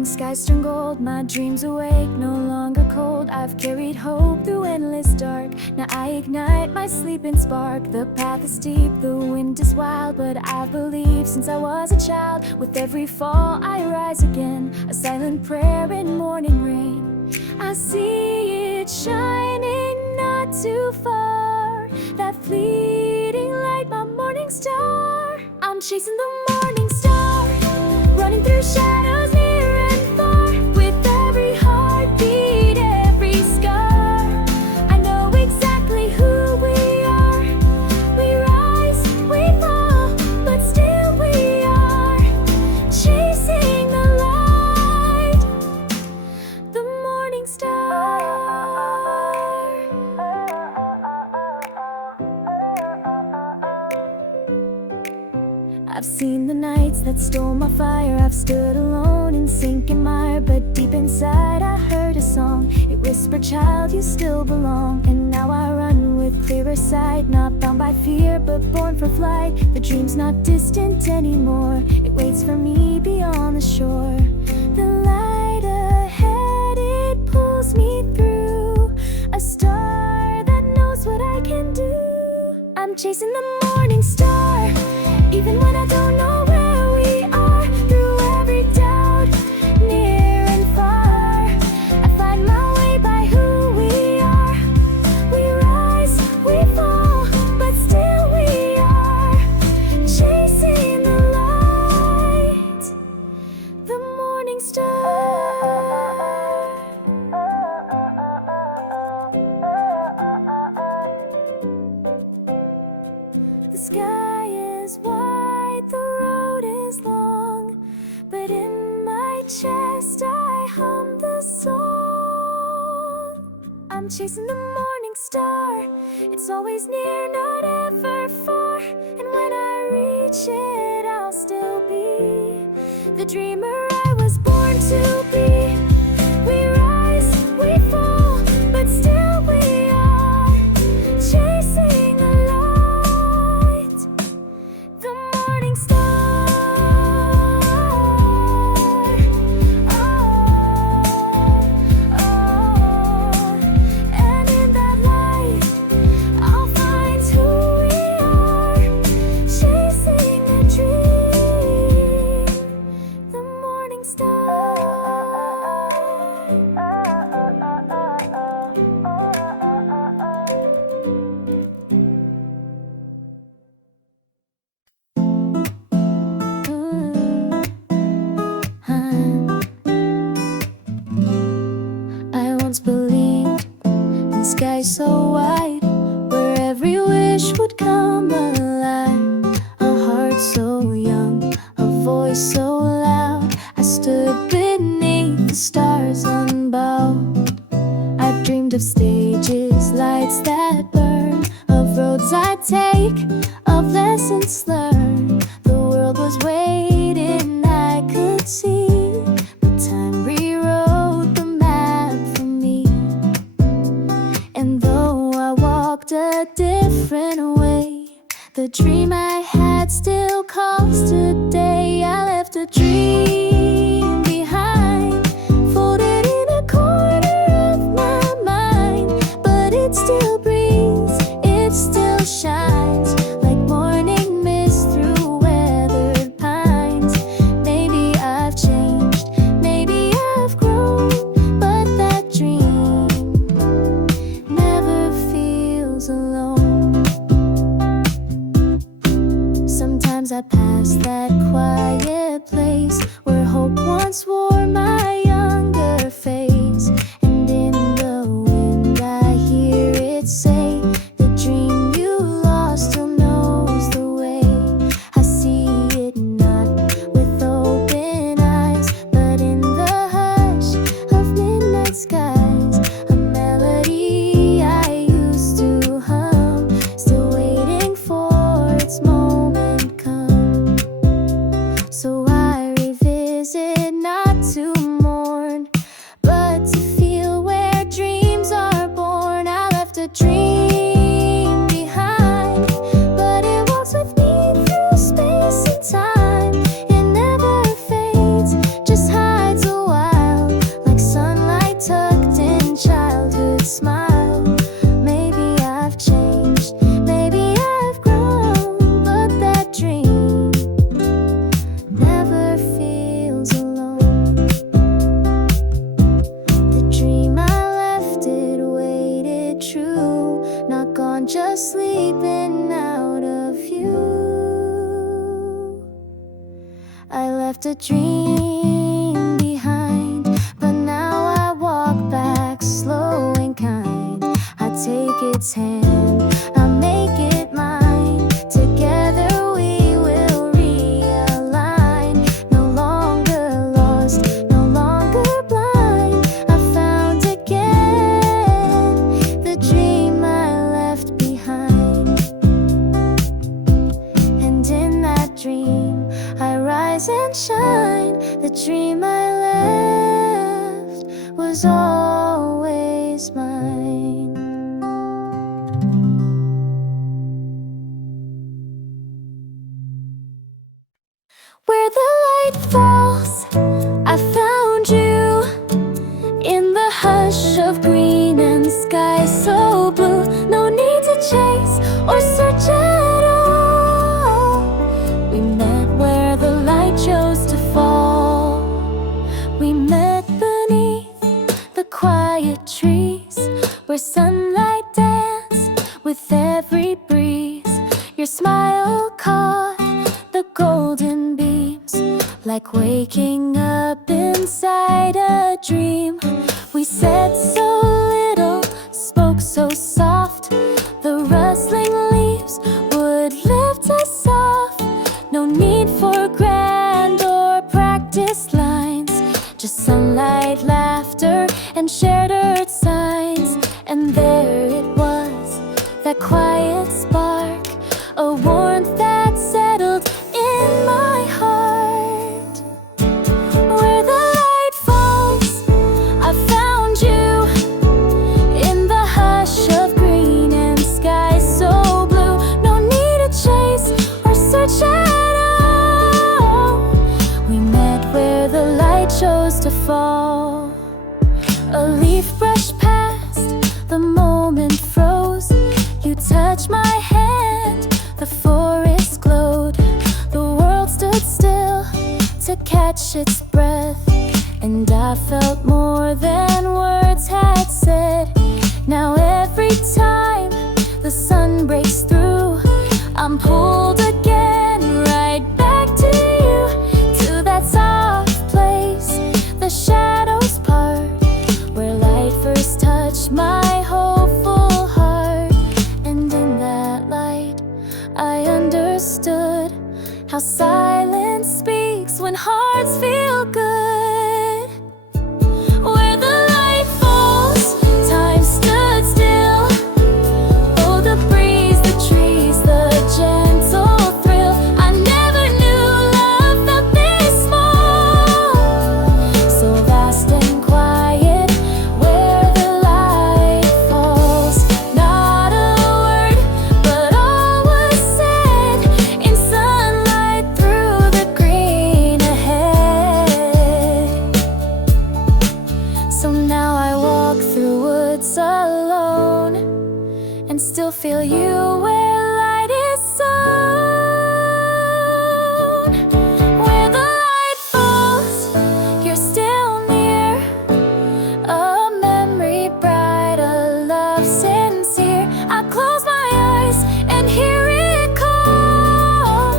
morning skies turn gold, my dreams awake, no longer cold. I've carried hope through endless dark. Now I ignite my sleeping spark. The path is steep, the wind is wild, but I've believed since I was a child. With every fall I rise again, a silent prayer in morning rain. I see it shining not too far, that fleeting light, my morning star. I'm chasing the morning star, running through shadows near and far. With every heartbeat, every scar, I know exactly who we are. We rise, we fall, but still we are chasing the light, the morning star. I've seen the nights that stole my fire. I've stood alone in sinking mire, but deep inside I heard a song. It whispered, child, you still belong. And now I run with clearer sight, not bound by fear, but born for flight. The dream's not distant anymore, it waits for me beyond the shore. The light ahead, it pulls me through, a star that knows what I can do. I'm chasing the morning star, even when I don't know where we are. Through every doubt, near and far, I find my way by who we are. We rise, we fall, but still we are chasing the light, the morning star. The sky is wide, the road is long, but in my chest I hum the song. I'm chasing the morning star, it's always near, not ever far. And when I reach it, I'll still be the dreamer I was born to be. We rise, we fall, but still we are chasing the light, the morning star. And in that light, I'll find who we are, chasing a dream, the morning star. I once believed in skies so wide, where every wish would come alive. A heart so young, a voice so loud, I stood beneath the stars unbowed. I dreamed of stages, lights that burn, of roads I'd take, of lessons learned. The world was waiting, I could see, but time rewrote the map for me. And though I walked a different way, the dream I had still calls today. I left a dream behind, folded in a corner of my mind, but it still breathes, it still shines, like morning mist through weathered pines. Maybe I've changed, maybe I've grown, but that dream never feels alone. Sometimes I pass that quiet place where hope once wore my younger face, and in the wind I hear it say, the dream you lost still knows the way. I see it not with open eyes, but in the hush of midnight skies, a melody I used to hum, still waiting for its moment come. So I revisit, not to mourn, but to feel where dreams are born. I left a dream behind, but it walks with me through space and time. It never fades, just hides a while. just sleeping out of view. I left a dream behind, but now I walk back slow and kind. I take its hand, I make it mine. Together we will realign. No longer lost, no longer blind. I found again the dream I left behind. And in that dream I rise and shine. The dream I left was always mine. Where the light falls, I found you. In the hush of green and sky so blue. No need to chase or search at all. We met where the light chose to fall. We met beneath the quiet trees, where sunlight danced with every breeze. Your smile caught the golden beams, like waking up inside a dream. We said so little, spoke so soft. The rustling leaves would lift us off. No need for grand or practiced lines, just sunlight, laughter, and shared earth signs. And there it was, that quiet spark, a warmth that settled in my heart. Where the light falls, I found you. In the hush of green and sky so blue. No need to chase or search at all. We met where the light chose to fall. A leaf brushed past, the moment froze. You touched my hand, the forest glowed. The world stood still to catch its breath, and I felt more than words had said. Now every time the sun breaks through, I'm pulled again right back to you, to that soft place, the shadows part, where light first touched my hopeful heart. And in that light I understood how silence speaks when hearts feel good. Where the light falls, time stood still. Oh, the breeze, the trees, the gentle thrill. I never knew love felt this small, so vast and quiet. Where the light falls, not a word, but all was said in sunlight through the green ahead. So now I walk through woods alone, and still feel you where light is sown. Where the light falls, you're still near. A memory bright, a love sincere. I close my eyes and hear it call.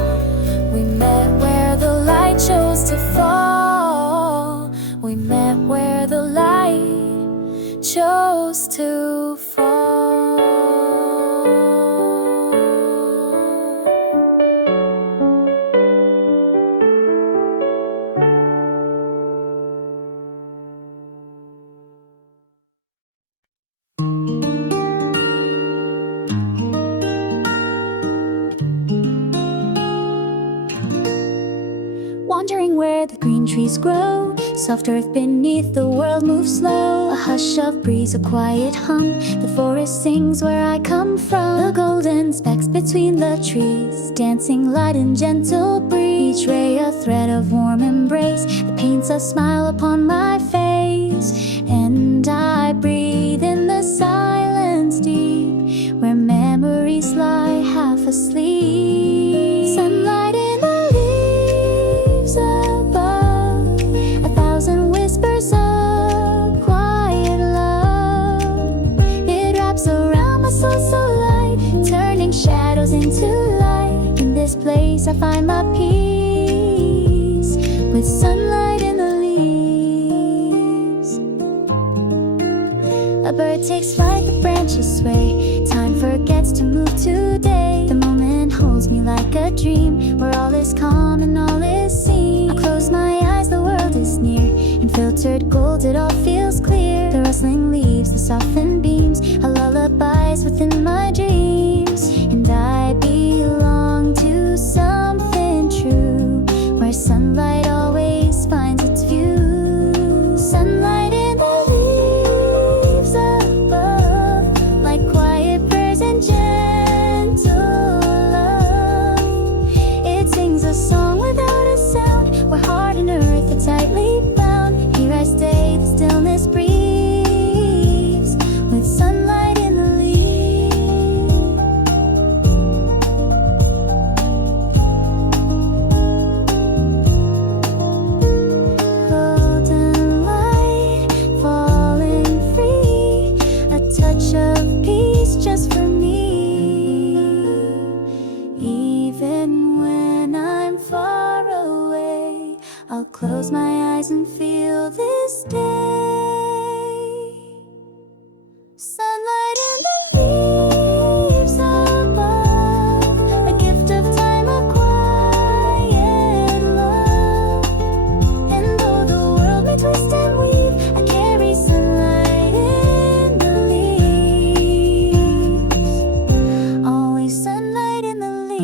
We met where the light chose to fall. We met where the light chose to fall. Wandering where the green trees grow, soft earth beneath the world moves slow. A hush of breeze, a quiet hum. The forest sings where I come from. The golden specks between the trees, dancing light and gentle breeze. Each ray a thread of warm embrace that paints a smile upon my face. And I breathe in the silence deep, where memories lie half asleep. Sunlight in the leaves above, a thousand whispers of quiet love. It wraps around my soul so light, breeze, I find my peace with sunlight in the leaves. A bird takes flight, the branches sway. Time forgets to move today. The moment holds me like a dream, where all is calm and all is seen. I close my eyes, the world is near. In filtered gold it all feels clear. The rustling leaves, the softened beams, a lullabies within my dreams. And I belong to something true, where sunlight always finds its view. Sunlight in the leaves above, like quiet birds and gentle love. It sings a song without a sound, where heart and earth are tightly bound. Here I stay, the stillness breathes with sunlight in the leaves. Golden light falling free, a touch of peace just for me. Even when I'm far away, I'll close my eyes and feel this day. Sunlight in the leaves above, a gift of time, a quiet love. And though the world may twist and weave, I carry sunlight in the leaves. Always sunlight in the leaves.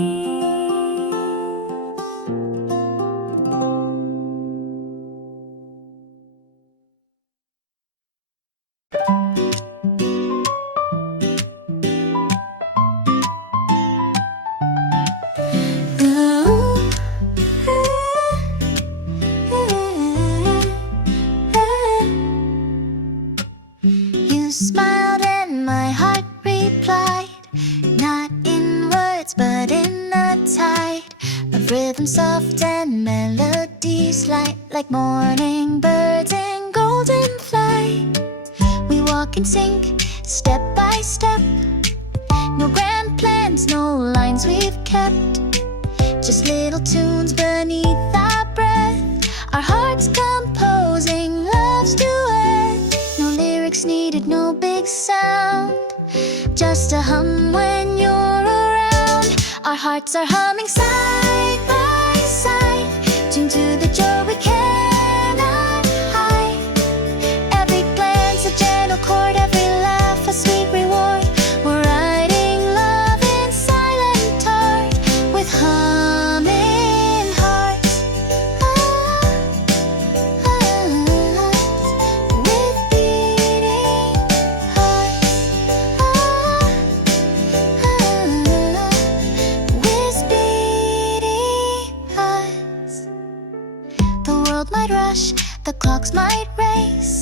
You smiled and my heart replied, not in words but in a tide of rhythm soft and melodies light, like morning birds in golden flight. We walk in sync, step by step. No grand plans, no lines we've kept, just little tunes beneath our breath. Our hearts composing love's duet. No lyrics needed, no big sound, just a hum when you're around. Our hearts are humming side by side, tuned to the joy we cannot hide. Every glance a gentle chord, every laugh a sweet reward. We're writing love in silent art, with humming hearts, with beating hearts, with beating hearts. The world might rush, the clocks might race,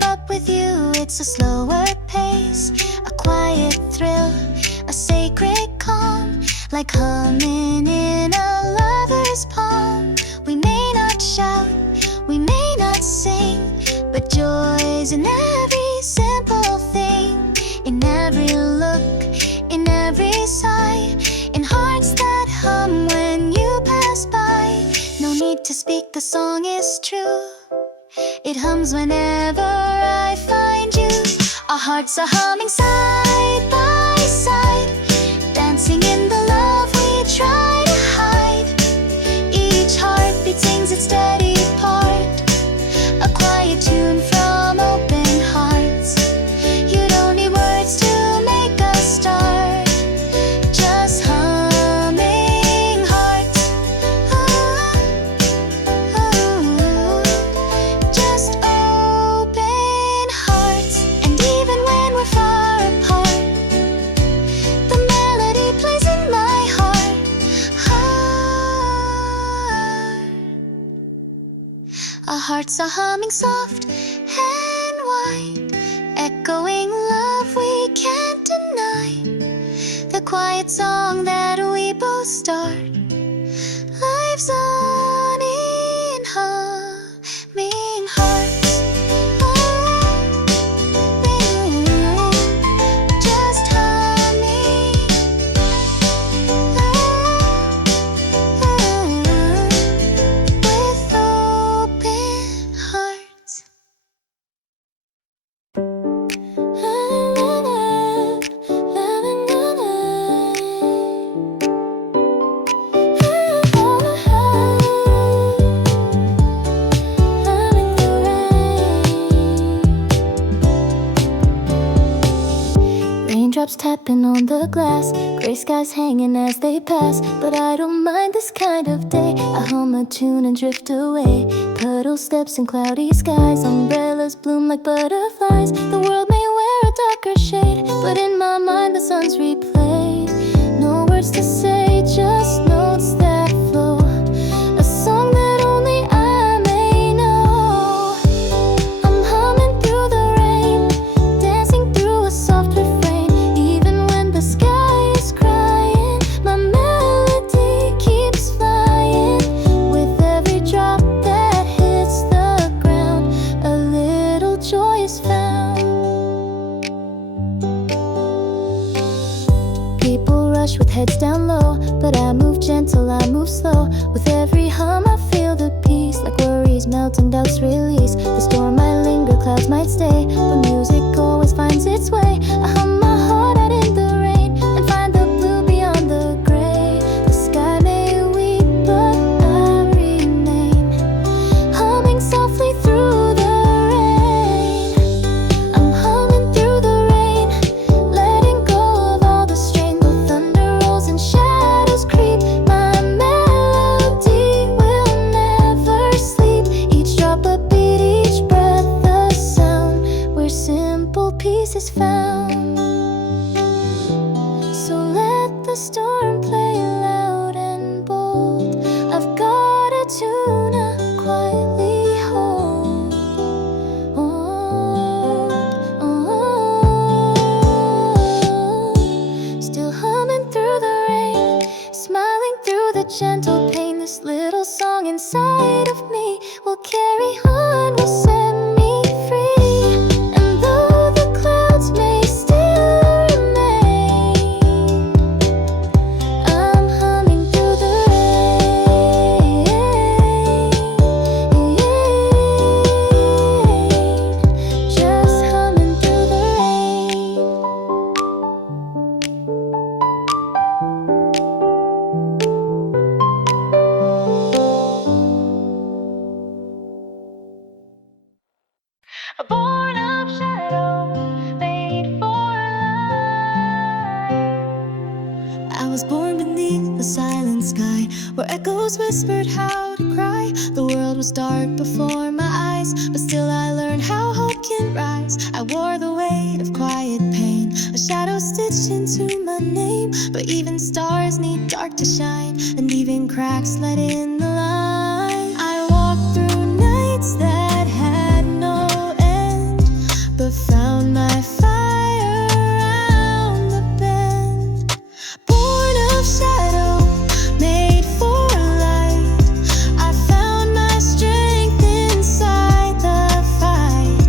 but with you it's a slower pace. A quiet thrill, a sacred calm, like humming in a lover's palm. We may not shout, we may not sing, but joy's in every simple thing, in every look, in every sigh, in hearts that hum when you pass by. No need to speak, the song is true. It hums whenever I find you. Our hearts are humming side by side, dancing in the love we try to hide. Each heartbeat sings its steady part, a quiet tune from open hearts. You don't need words to make us start, just humming hearts, just open hearts. And even when we're far apart, the melody plays in my heart. Our hearts are humming soft and wide, echoing love we can't deny. The quiet song that we both start, lives on in humming hearts. Just humming, Raindrops tapping on the glass, gray skies hanging as they pass. But I don't mind this kind of day. I hum a tune and drift away. Puddle steps in cloudy skies, umbrellas bloom like butterflies. The world may wear a darker shade, but in my mind the sun's replayed. No words to say, just notes that flow. A song that only I may know. I'm humming through the rain, dancing through a soft refrain. Even when the sky is crying, my melody keeps flying. With every drop that hits the ground, a little joy is found. People rush with heads down low, but I move gentle, I move slow. With every hum I feel the peace, like worries melt and doubts release. The storm might linger, clouds might stay, but music always finds its way. I hum my heart out in the rain and find the blue beyond the gray. The sky may weep, but I remain, humming softly through the rain. I'm humming through the rain, letting go of all the strain. Though thunder rolls and shadows creep, my melody will never sleep. Each drop a beat, each breath a sound, where simple peace is found. So let the storm play loud and bold. I've got a tune I quietly hold. Still humming through the rain, smiling through the gentle pain. This little song inside of me will carry on, will set me free. And though the clouds may still remain, I'm humming through the rain, just humming through the rain. A born of shadow, made for life. I was born beneath the silent sky, where echoes whispered how to cry. The world was dark before my eyes, but still I learned how hope can rise. I wore the weight of quiet pain, a shadow stitched into my name. But even stars need dark to shine, and even cracks let in the light. I walked through nights that had no end, but found my fire around the bend. Born of shadow, made for light, I found my strength inside the fight.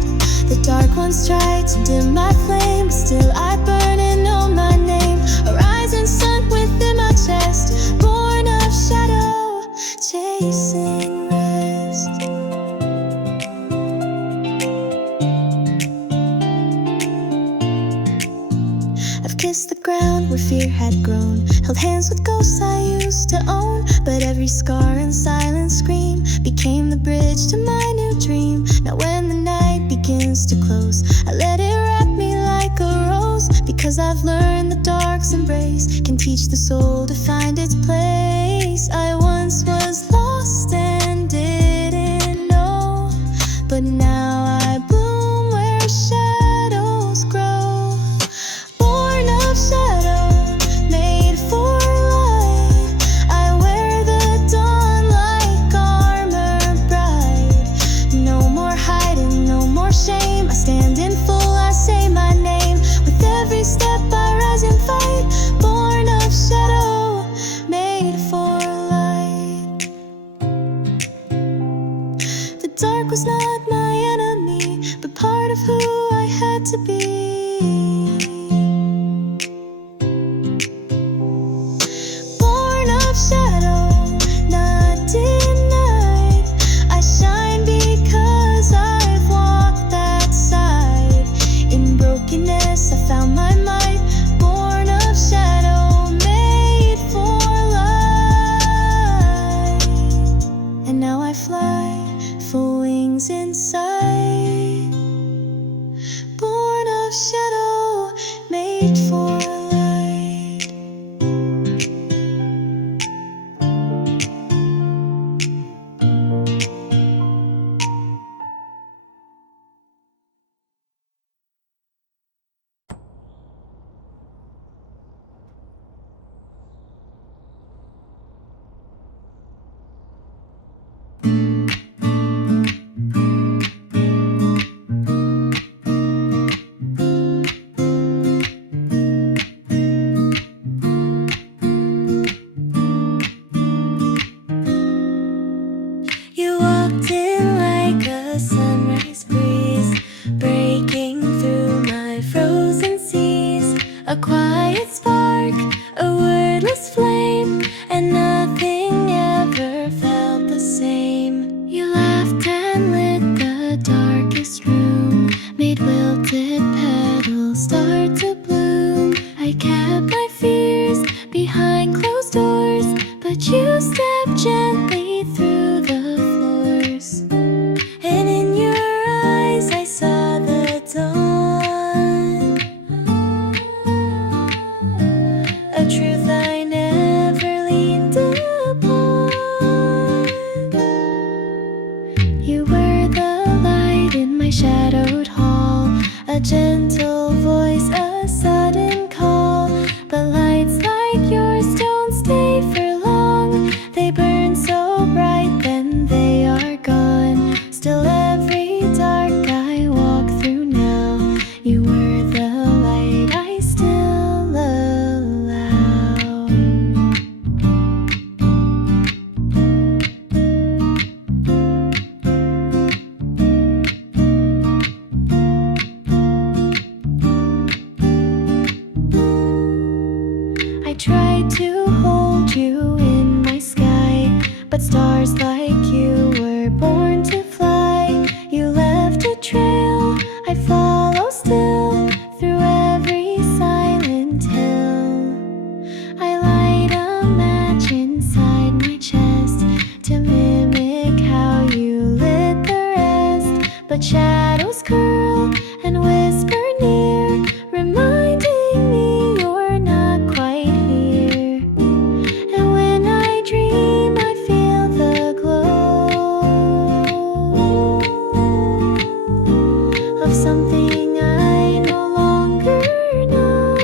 The dark ones tried to dim my flame, but still I burn and know my name. A rising sun within my chest, born of shadow, chasing rest. I've kissed the ground where fear had grown, held hands with ghosts I used to own. But every scar and silent scream became the bridge to my new dream. Now when the night begins to close, I let it wrap me like a rose, because I've learned the dark's embrace can teach the soul to find its place. I once was lost and didn't know, but now I bloom where shadows grow. Born of shadow, made for light, I wear the dawn like armor bright. No more hiding, no more shame, I stand in full, I say my name. With every step I rise and fight, born of shadow, made for light. A quiet spark, a wordless flame, and nothing ever felt the same. You laughed and lit the darkest room, made wilted petals start to bloom. I kept my fears behind closed doors, but you stepped gently through the floors. And in your eyes I saw the dawn, a truth I never leaned upon. You were the light in my shadowed hall, a gentle voice, a sudden call. But lights like yours don't stay for long. They burn so bright, then they are gone. Still every dark I walk through now, you were the light I still allow. I tried to hold you in my sky, but stars like you were born to fly. You left a trail, I follow still, through every silent hill. I light a match inside my chest to mimic how you lit the rest. But shadows curl and whisper near, reminding me you're not quite here. And when I dream I feel the glow of something I no longer know.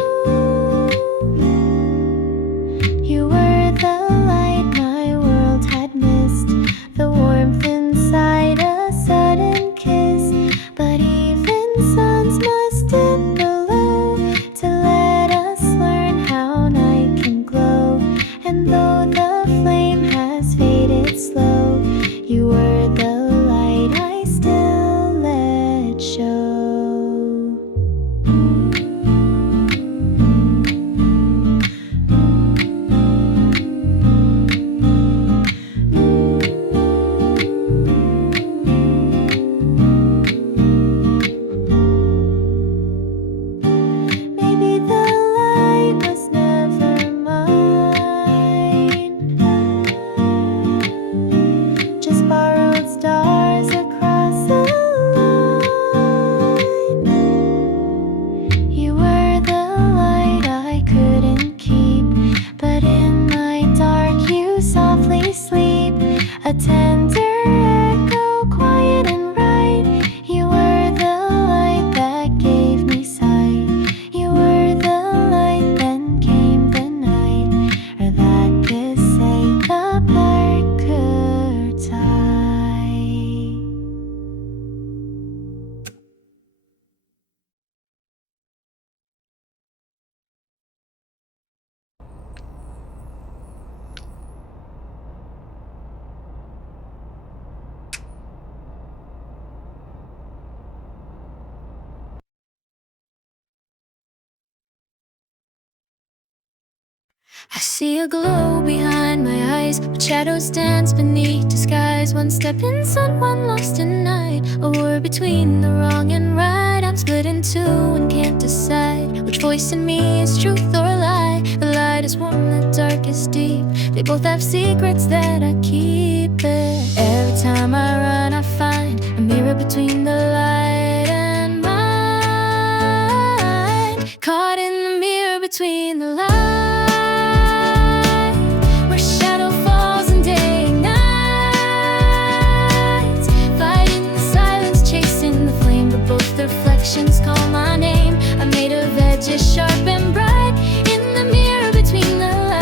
You were the light my world had missed, the warmth inside a sudden kiss. But even suns must dip below to let us learn how night can glow. And though the flame has faded slow, you were the light I still let show. Maybe the light was never mine, just borrowed stars across the line. You were the light I couldn't keep, but in my dark you softly sleep. A tender echo, quiet and right. You were the light that gave me sight. You were the light, then came the night, or that could say the Parker tie. I see a glow behind my eyes, but shadows dance beneath disguise. One step in sun, one lost in night, a war between the wrong and right. I'm split in two and can't decide which voice in me is truth or a lie. The light is warm, the dark is deep. They both have secrets that I keep. Every time I run I find a mirror between the light and mine. Caught in the mirror between the light, where shadow falls in day and night. Fighting the silence, chasing the flame, but both the reflections call my name. I'm made of edges sharp and bright, in the mirror between the light.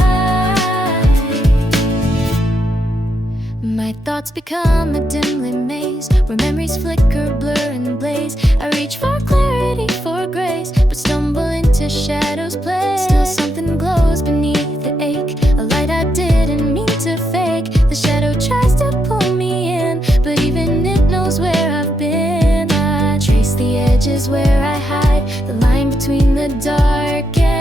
My thoughts become a dimly maze, where memories flicker, blur and blaze. I reach for clarity, for grace, but stumble into shadows play. Still something glows beneath the ache, a light I didn't mean to fake. The shadow tries to pull me in, but even it knows where I've been. I trace the edges where I hide, the line between the dark and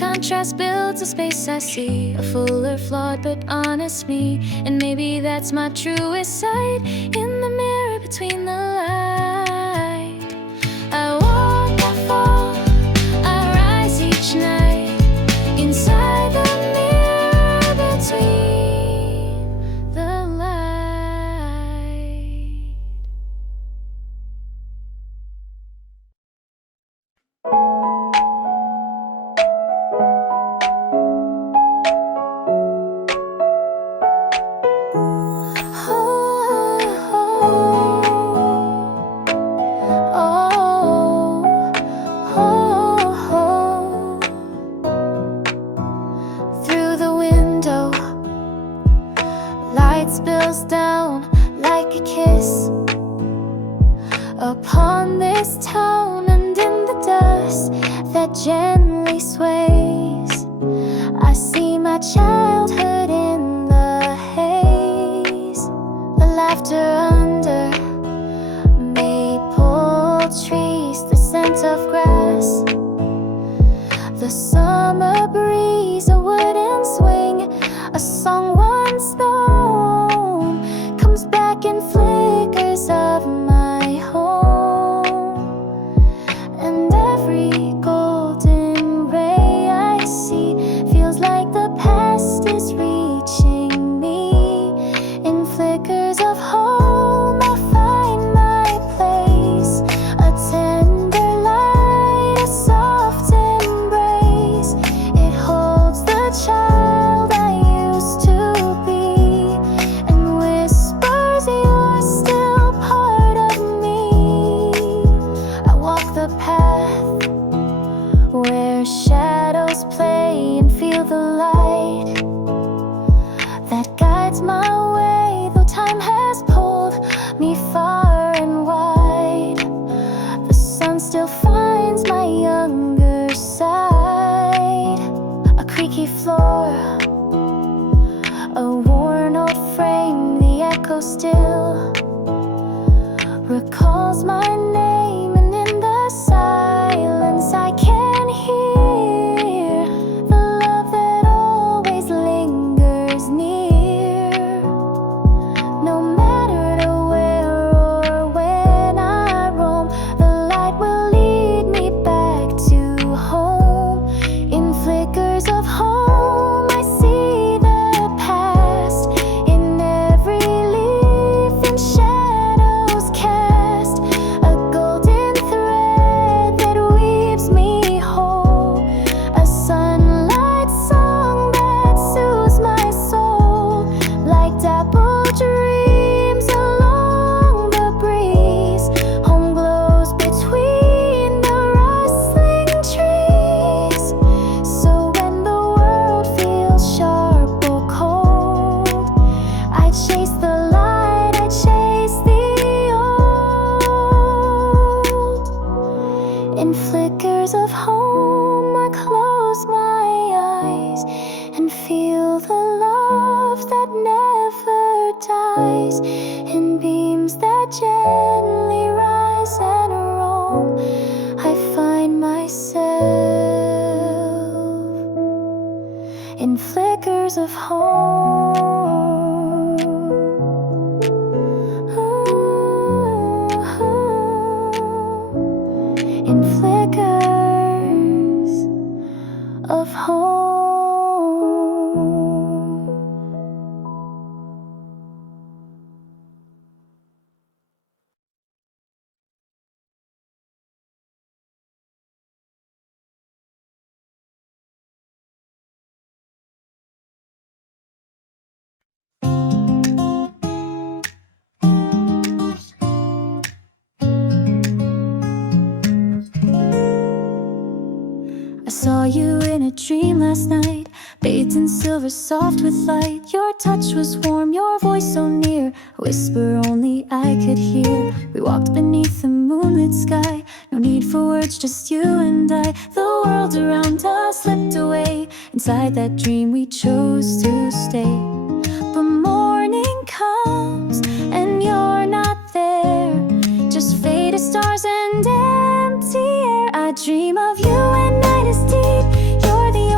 contrast builds a space I see, a fuller, flawed but honest me. And maybe that's my truest side, in the mirror between the light. I walk, I fall, I rise each night, inside the mirror between the light. Through the window, light spills down like a kiss upon this town, and in the dust that gently sways, I see my childhood in the haze. The laughter under maple trees, the scent of grass, the summer breeze, a wooden swing, a song once known, comes back in flickers of my home. And every golden ray I see feels like the past is reaching me. In flickers of home I find my place, a tender light, a soft embrace. It holds the child I used to be, and whispers you're still part of me. I walk the path where shadows play and feel the light that guides my way, though time has pulled me far and wide. The sun still finds my younger side, a creaky floor, a worn old frame, the echo still recalls my name. And in the silence I can hear the love that always lingers near. No matter the where or when I roam, the light will lead me back to home. In flickers of home I see the past, in every leaf and shadows cast, a golden thread that weaves me whole, a sunlight song that soothes my soul, like dappled dreams along the breeze. Home glows between the rustling trees, so when the world feels sharp or cold, I chase the light, I chase the old. In flickers of home I close my eyes and feel the love that never dies. In beams that gently rise and roam, I find myself in flickers of home. In flickers of home. I saw you in a dream last night, bathed in silver, soft with light. Your touch was warm, your voice so near, a whisper only I could hear. We walked beneath the moonlit sky, no need for words, just you and I. The world around us slipped away, inside that dream we chose to stay. But morning comes and you're not there, just faded stars and empty air. I dream of you and night is deep, you're the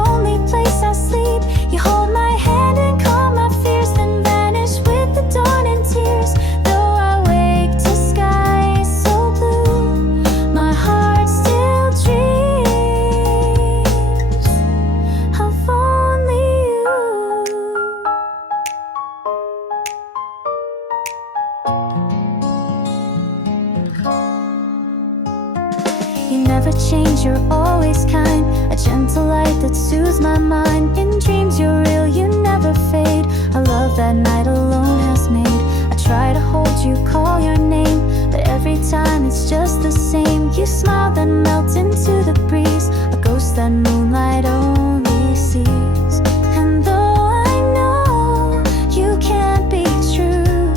always kind, a gentle light that soothes my mind. In dreams you're real, you never fade, a love that night alone has made. I try to hold you, call your name, but every time it's just the same. You smile then melt into the breeze, a ghost that moonlight only sees. And though I know you can't be true,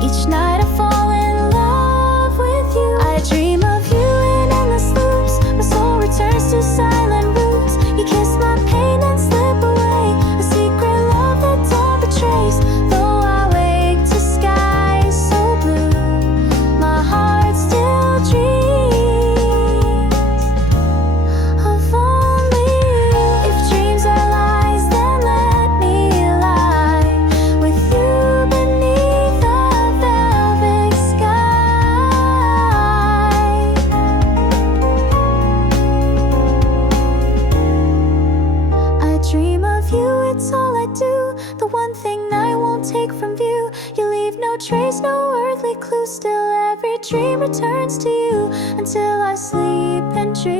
each night I fall in love with you. I dream of you in endless loops, my soul returns to silent roots. You kiss my pain and slip away, a secret love that dawn betrays. Though I wake to skies so blue, my heart still dreams of only you. If dreams are lies, then let me lie with you beneath the velvet sky. I dream of you, it's all I do, the one thing I won't take from view. You leave no trace, no earthly clue, still every dream returns to you until I sleep and dream.